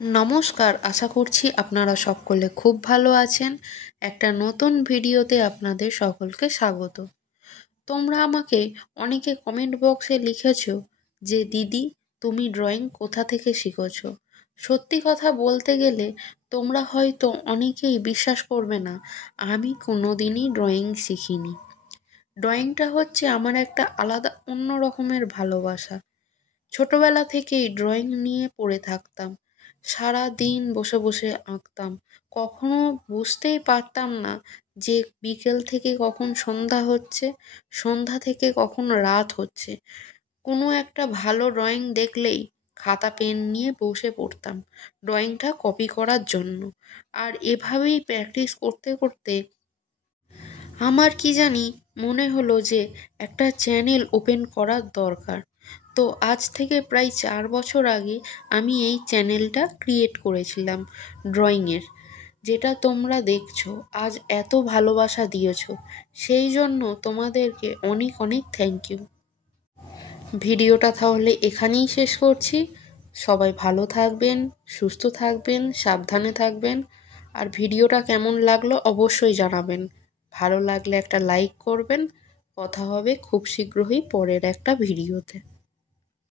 নমস্কার, আশা করছি আপনারা সকলে খুব ভালো আছেন। একটা নতুন ভিডিওতে আপনাদের সকলকে স্বাগত। তোমরা আমাকে অনেকে কমেন্ট বক্সে লিখেছো যে দিদি তুমি ড্রয়িং কোথা থেকে শিখেছো। সত্যি কথা বলতে গেলে তোমরা হয়তো অনেকেই বিশ্বাস করবে না, আমি কোনোদিনই ড্রয়িং শিখিনি। ড্রয়িংটা হচ্ছে আমার একটা আলাদা অন্য রকমের ভালোবাসা। ছোটবেলা থেকেই ড্রয়িং নিয়ে পড়ে থাকতাম, সারা দিন বসে বসে আঁকতাম। কখনো বুঝতেই পারতাম না যে বিকেল থেকে কখন সন্ধ্যা হচ্ছে, সন্ধ্যা থেকে কখন রাত হচ্ছে। কোনো একটা ভালো ড্রয়িং দেখলেই খাতা পেন নিয়ে বসে পড়তাম ড্রয়িংটা কপি করার জন্য। আর এভাবেই প্র্যাকটিস করতে করতে আমার কি জানি মনে হলো যে একটা চ্যানেল ওপেন করার দরকার। তো আজ থেকে প্রায় 4 বছর আগে আমি এই চ্যানেলটা ক্রিয়েট করেছিলাম ড্রয়িংয়ের, যেটা তোমরা দেখছো। আজ এত ভালোবাসা দিয়েছো, সেই জন্য তোমাদেরকে অনেক অনেক থ্যাংক ইউ। ভিডিওটা তাহলে এখানেই শেষ করছি। সবাই ভালো থাকবেন, সুস্থ থাকবেন, সাবধানে থাকবেন। আর ভিডিওটা কেমন লাগলো অবশ্যই জানাবেন। ভালো লাগলে একটা লাইক করবেন। কথা হবে খুব শীঘ্রই পরের একটা ভিডিওতে।